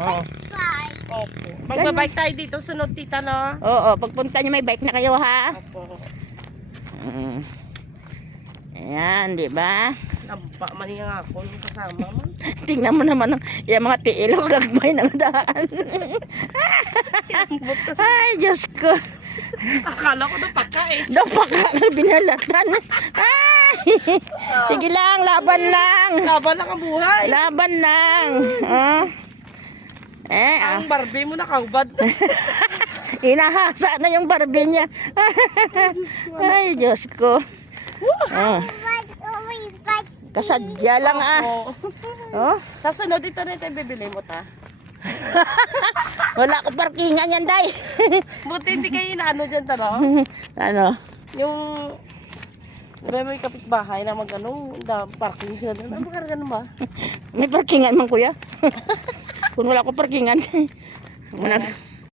Oo. Opo. Magbabike tayo dito, sunod tita, no? Oo, pagpunta nyo may bike na kayo ha. Opo. Ayan, di ba? Namba, mali nga ako nung kasama mo. Tingnan mo naman yung mga tiil o gagmay ng daan. Ay, Diyos ko. Akala ko na pagka eh. Napaka ng binalatan. Ay! Sige lang, laban lang. Laban lang ang buhay. Laban lang. Oh. Ang Barbie mo nakaubad. Hinahasa na yung Barbie niya. Ay, Diyos ko. Oh. Kasadya lang Opo. Oh. Sa sunod ito na tayo bibili mo ta. Wala ko parkingan yan, day. Buti hindi kayo inaano dyan talo. Ano? Yung may kapitbahay na mag-ano, parking sila doon. Ano ba ganun ba? May parkingan man, kuya. Kung wala ko parkingan.